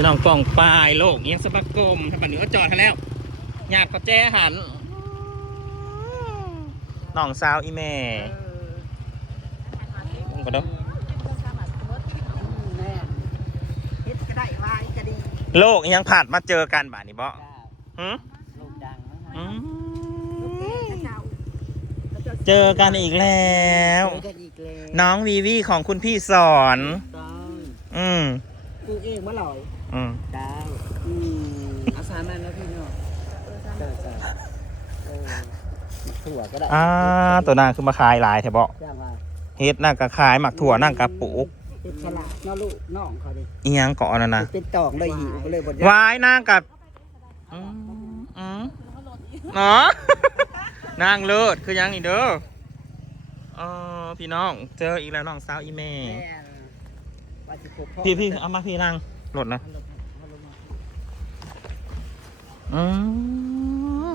พี่น้องกองปลายโลกเอียงสะบักกลมถ้าบัดนี้ก็จอดให้แล้วญาติเขาแจ้หันน้องสาวอีแม่ลงก็เด้อแม่เฮ็ดก็ได้วายก็ดีโลกเอียงผ่านมาเจอกันบ่านี้บ่หึลูกดังนะอืมเจ้าเจอกันอีกแล้วเจอกันอีกแล้ว น้องวีวีของคุณพี่สอนต้องอืมปลูกเองมะลอย อืมดาวอืมเอาสามอันนะพี่เนาะเออจ้ะเออถั่วก็ได้อ่าตัวนางคือมาขายหลายแถบจ้างว่าเฮ็ดนั่งกะขายหมักถั่วนั่งกะปลูกเป็นฉลาดเนาะลูกน้องเขาดิอีหยังเกาะนั่นนะเป็นตองเลยหิวก็เลยบ่ได้วายนั่งกับอืมอืมเนาะนั่งเลิศคือหยังนี่เด้อเออพี่น้องเจออีกแล้วน้องสาวอีแม่แม่ว่าสิพบพ่อ พี่พี่เอามาพี่นั่งโหลดนะอืม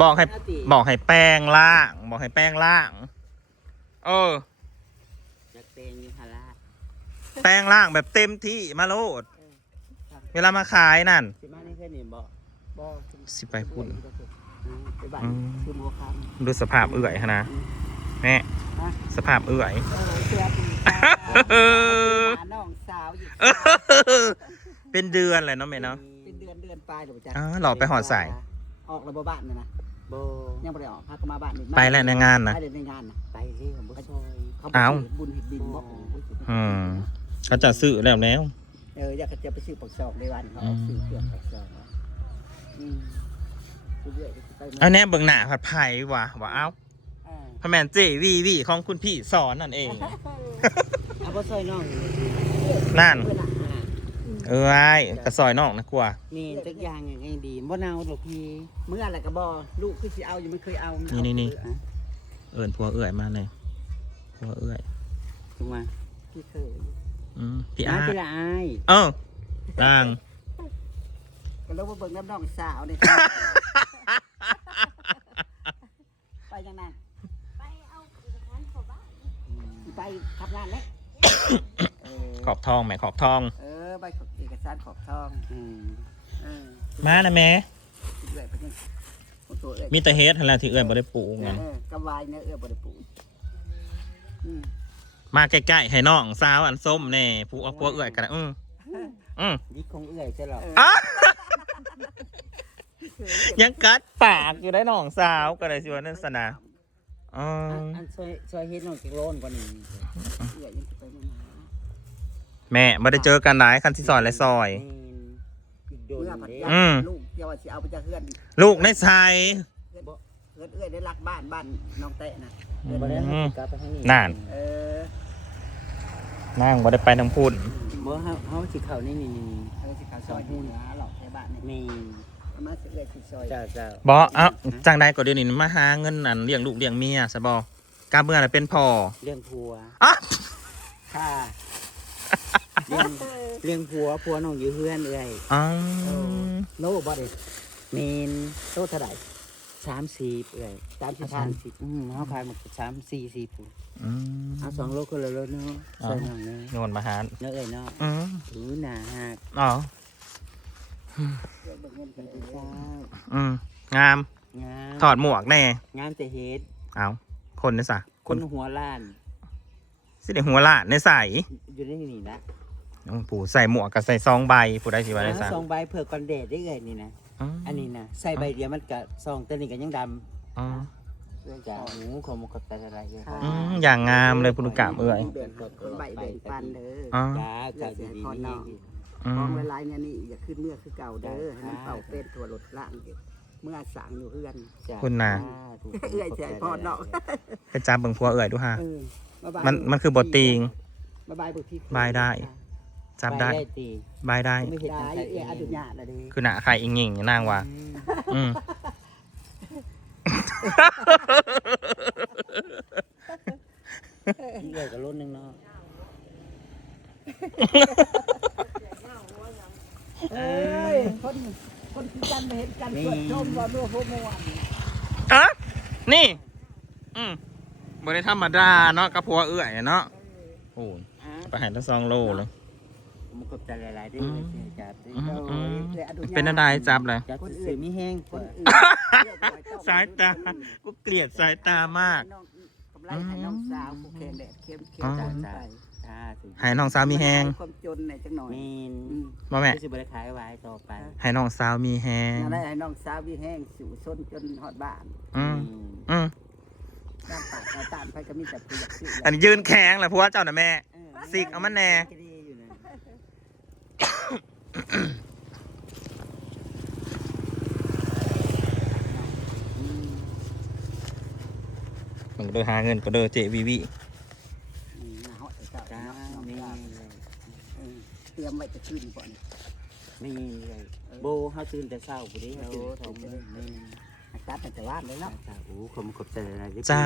บอกให้บอกให้แป้งล่าง บอกให้แป้งล่าง เออจะเป็นอยู่ฮาราแป้งล่างแบบเต็มที่มาโลด เวลามาขายนั่น สิมานี่แค่นี้บ่บ่สิไปพูดอืมไปบ้านอืมคือบัวคำดูสภาพเอื่อยฮะนะแม่ฮะสภาพเอื่อยเออเสื้อปีกาเออหาน้องสาวอยู่ เป็นเดือนเลยเนาะแม่เนาะ เป็นเดือนเดือนปลายเดี๋ยวจ้ะอ๋อหล่อไปหอดใส่ออกระบบบ้านเนี่ยนะโบยังไม่ได้ออกพาก็มาบ้านนี่ไปแล้วในงานนะ ไปเลยในงานนะไปที่ผมบ่ซอยเขาอ้าวบุญเห็ดดินบอกอืมเขาจะซื้อแล้วแล้ว เอออยากจะไปซื้อปักซอกในวันเขาเอาซื้อเครื่องปักซอกมาอืมเรื่อยๆไปมาเอาแน่เบิ่งหน้าผัดไผ่ว่ะว่าเอ้าอ่าพระแมนเจวีวีของคุณพี่สอนนั่นเอง เอาไปซอยน้องนั่น เพื่อนอะ เอ้ยกระซอยนอกนะกลัวมีจักอย่างอย่างไงดีบ่เนาหรอกพี่เมื่ออะไรก็บอลูกคือสิเอาอยู่ไม่เคยเอามัเอานี่นี่อะเอิญพัวเอื่อยมาเลยพัวเอื่อยถูกไหมพี่เคยอืมพี่อาอาร์ตที่ละอายเออด่างก็แล้วว่าเบิ่งน้ำน้องสาวเนี่ยไปยังไงไปเอาเอกสารเข้าบ้านไปทำงานแล้วเออขอบทองแหม่ขอบทอง เออใบเอก สารขอบทองอืมเออมานะแม่ เอื้อยไปยังโอ้ตัวเอื้อยมีแต่เฮ็ดทันแหละที่เอื่อยบ่ได้ปลูกเอไงอกำวายเนี่ยเอื้อยบริปูอืมมาใกล้ๆให้น้องสาวอันส้มแน่ผู้เอาพัวเอื่อยกันนะอืมอืมดิคงเอื้อยจะหรอกอะยังกัดปากอยู่ได้น้องสาวก็ได้สิว่านั่นสนะอ๋ออันอันซอยซอยเฮ็ดน้องจิโลนกว่านี้เอื้อยยังจะไปมาหา แม่ไม่ได้เจอกันหลายคันที่ซอยและซอยแม่นอีกโดนเมื่อผัดเด้ยาอืม ลูกเยาวสิเอาไปจากเพื่อนลูกในไซเพื่อนเอื้อยเอื้อยได้รักบ้านบ้านน้องเตะนะเดี๋ยวบ่ได้ให้กลับไปทางนี้นั่น เออนั่งบ่ได้ไปทางพุ่นบ่เฮาเฮาสิเข้านี่นี่นี่เออสิเขาซอยหูหาหลอกในบ้านนี่แม่นเอามาสิเอื้อยสิซอยเจ้าเจ้าบอเอ้าจังใดก็เดี๋ยวนี้มาหาเงินอันเลี้ยงลูกเลี้ยงเมียซะบอกาเมื่อน่ะเป็นพ่อเรื่องผัว อะค่ะ เรื่องเรื่องผัวผัวน้องอยู่เฮือนเอื้อยอ๋อโลบ่ได้แม่นโตเท่าไหร่30เอื้อยตามที่สาทานมสิบอืมเฮาขายหมด3 4 4ผู้อืมเอาสองโลคนละโลเนาะอ๋อใส่น้องเนาะโยนมาหาเนาะเอ้ยเนาะอืมถือหนาหักอ๋อเอื้อยเบิ่งเงินกันเป็นเด้เจ้าอืมงามงาม ถอดหมวกแน่ งามแต่เฮ็ดเอาคนในสะคนหัวล้าน สิเดหัวละในใส่อยู่ในนี่นะผู้ใส่หมวกกับใส่ซองใบผู้ได้สิว่าได้สะสองใบเผื่อกันแดดได้เอ้ยนี่นะอันนี้นะใส่ใบเดียวมันก็ซองตัวนี้ก็ยังดอ๋อำจากหูของมันก็แต่อะไรอยู่อืมอย่างงามเลยพุนุกะเอื่อยแบ่งคนใบแบ่งปันเด้ออ๋อจ้าจ้าดีดีนี่อืมองมเวลาเนี่ยนี่อย่าขึ้นเมื่อคือเก่าเด้อให้มันเป่าเป็นถั่วรถล่างเด้อเมื่อสางอยู่เฮือนคุณน่ะเอื้อยเสียพอดเนาะไปจับเบิ่งพัวเอื่อยดูฮะเออ บ๊ายบายมันมันคือบทติงบ๊ายบายบุตรที่บายได้ จับได้ตีบายได้ ไม่เห็นได้ใครเอื้อยอนุญาตละเด้อคือหน้าใครอิงหญิงนางว่าอืมเอ้ยก็รุ่นหนึงเนาะเอ้ยคนคนคือกันไม่เห็นกันสวดชมว่าเมื่อพวกเมื่อวานอะนี่ อืม บริธรรมดาเนาะกับพัวเอื่อยเนาะโอ้ยไปใหายทั้งสองโลเลยบมุกกับใจหลายๆเด้ออืมเสียจับเด้ออืมอืมเลยอนุญาตเป็นอะไรจับเลยจับสื่อมีแห้งคคนนอื่อื่นนสายตากูเกลียดสายตามากน้องกำไรให้น้องสาวผู้แข็งแดดเข้มเข้อ๋มอจัดไปจ้าสิให้น้องสาวมีแฮงความจนในอยจังหน่อยแม่นอืมบ่แม่คือสิบ่ได้ขายไว้ต่อไปให้น้องสาวมีแฮงนั่นแหละให้น้องสาวมีแห้งสู่ส้นจนหอดบ้านอืมอืม ร่างปากเรา ตามไปก็มีแต่ตัวอยากซื้ออันนี้ยืนแข็งแหละผัวเจ้าน่ะแม่ สิกเอามันแน่ก็ดีอยู่นะมันก็เดินหาเงินก็เดินเจวีวีอืมหาหอดเจ้าจ้าเนาะน้องแม่สาวนเลยเออเตรียมไว้จะขึ้นก่อนแม่นเลยโบเฮาตื่นแต่เช้าพุ่นเด้เฮาตื่นท้อ งเลยแม่นอากาศมันจะว่านเลยจ้าเนาะจ้าโอ้ขอบคุณขอบใจหลายๆเด้อจ้า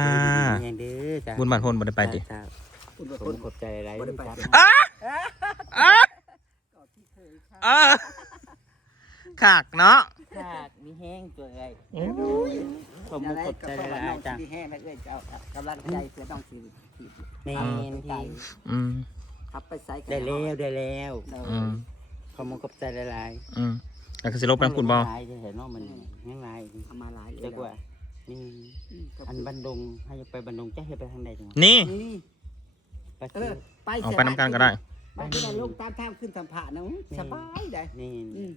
แม่นเด้อจ้าบุญบานพลบ่ได้ไปดิจ้าคุณขว่าอบคคุนณขอบใจหลายๆบ่เด้ได้อไปจ้าเดี๋ยวอะอะก่อนที่เคยค่ะอะขากเนาะค่ะมีแห้งตัวไอ้โอ้ยขอบคุณขอบใจหลายๆจ้าที่แห้งแล้วเอ้ยเจ้ากำลังใจเพื่อต้องสีที่แม่นที่อืมขับไปใส่กันได้แล้วได้แล้วเออือมขอบคุณขอบใจหลายอืม แล้วก็สิลบๆไปน้ำคุณบ่หลายจะเห็นว่ามันยังไงเอามาหลายจักว่านี่อืมก็อันบันดงให้ไปบันดงจะให้ไปทางใดจังหวะนี่นี่ไปเอซื้ออไปเอาไปน้ำกันก็ได้ไปที่ไหนลงตามทางขึ้นสัมผัสนะสบายได้นี่อืม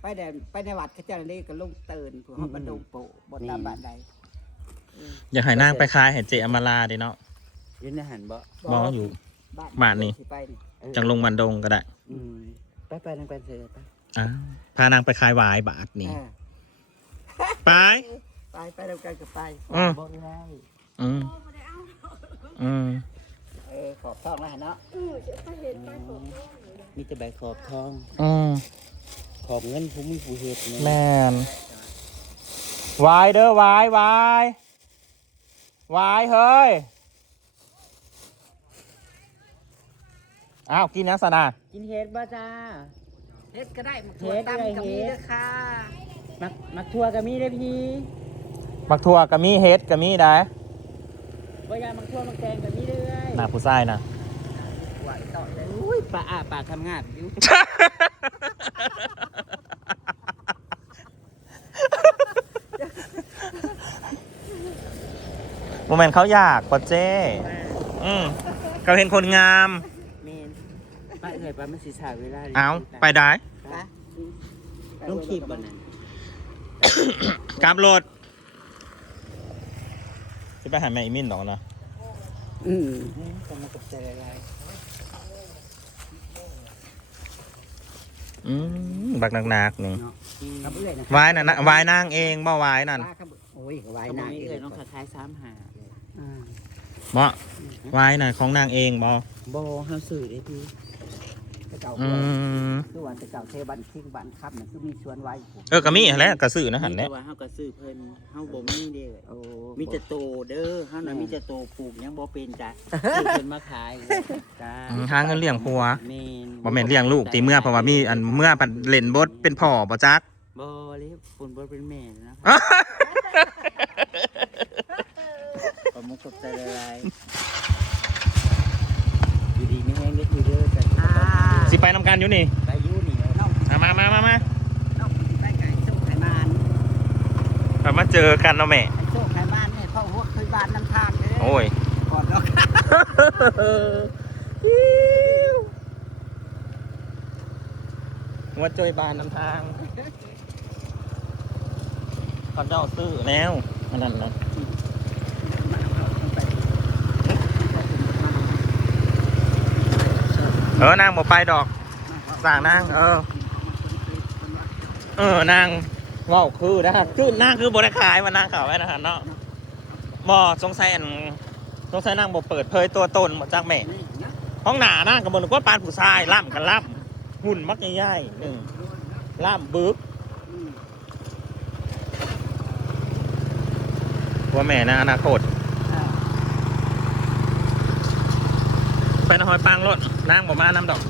ไปแดนไปในวัดเขาเจ้านี่ก็ลงเตือนเพื่อเขาบรรดงโปะบนตามบ้านใดอยากให้นางไปคายให้เจอมาลาดิเนาะยืนในหันบ่บ่อยู่บ้านบ้านนี่สิไปนี่เออจังลงมันดงก็ได้อืมไปไปทางไปเสร็จไป อ้าวพานางไปคายวายบาทนี่เออไป ไปไปเดียวกันก็ไปอืมบ่ได้อืมอืมเออขอบท้องแล้วเนาะอือจะไปเห็นไปผมมีแต่ใบขอบทอง อืมขอบเงินผู้มีผู้เฮ็ดนี่แม่นวายเด้อวายวายวายเฮ้ย อ้าว กินนะสนากินเฮ็ดบ่จ้า เฮ็ดก็ได้มาเฮ็ดตามได้ก็มีเฮ็ดเด้อค่ะมักมักทั่วก็มีได้อพี่บักทั่วกะมีเฮ็ดกะมีได้บ่ยามักทั่วมักแตงก็มีเด้อหน้าผู้ชายนะไหวต่อเลยอุ้ยปลาอ้าปากทำงานอยู่โมเมนต์เขาอยากปะเจ้ อืมก็เห็นคนงามแม่น ไปเลยไปมันสิสาเวลาเอาไปได้นะลงคลิปบ่นั่นกราบรถจะไปหาแม่อีมินดอกเนาะอืมนี่ก็มากับใจหลายอืมบักหนักๆหนึ่งๆเนาะอืมกับเอื้อยนะวายน่ะนะวายนางเองบ่วายนั่นปลาครับโอ้ยไหวก็หบ่น้ามีเอเอ้ยงน้องคล้ายๆ3หาเลยอ่าบ่วายน่ะของนางเองบ่บ่เฮาซื้อได้พี่ แต่เก่าอืมคือว่าแต่เก่าเทบันทิ้งบันคับน่ะคือมีชวนไว้เออก็มีแหล้วกระสือนะหันแหแต่ละ ว่าเฮาก็ซื้อเพิ่นเฮาบ่มีเด้โอ้มีแต่โตเด้อเฮาน่ะมีแต่โตปลูกยังบ่เป็นจ้ะซื้อเพิ่นมาขายจ้าอืมหาเงินเลี้ยงผัว แม่นบ่แม่นเลี้ยงลูกตีเมื่อเพราะว่ามีอันเมื่อปันเล่นบทเป็นพ่อบ่จัก บ่เลยปุ่นบ่เป็นแม่นะขอมุกกับใจละลายอยู่ดีไม่แห้งเล็กอยู่เด้อแต่อ่า สิไปนำกันอยู่นี่ไปอยู่นี่น้องอะมามามามาน้องสิไปไก่โซ่ไข่มานกลับมาเจอกันเนาะแม่ไอ้โซ่ไข่มานเนี่ยพ่อหัวเคยบานน้ำทางเลยโอ้ยก่อนเนาะว่าเจอบานนำทางเขาเจ้าซื้อแล้วอันนั้นนะ เออนางบ่ไปดอกสั่งนางเออ เออนางเว้าคือนะคือนางคือบริขายมานางข่าวไว้นะฮะเนาะบ่สงสัยอันสงสัยนางบ่เปิดเผยตัวตนหมาจากแม่ห้องหนานางกับบนก็ปานผู้ชายล่ำกันล่ำหุ่นมักใหญ่ๆหนึ่งล่ำบึกว่าแม่นะอนาคต อ่า ไปนหอยปังรถนางบอกมานำดอก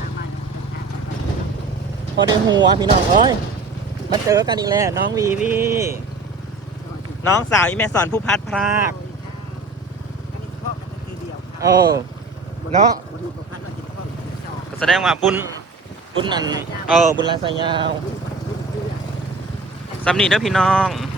น้ำมันน้ำมันพอได้หัวพี่น้องเอ้ยมาเจอกันอีกแล้วน้องวีวีน้องสาวอีแม่สอนผู้พัดพรากอันนี้พ่อกันทีเดียวครับโอ้เนาะบนอุปพันธ์เราจะพ่อกันสองแสดงว่าบุญบุญนั่นเออบุญลายสายยาวสำนีเด้อพี่น้องเ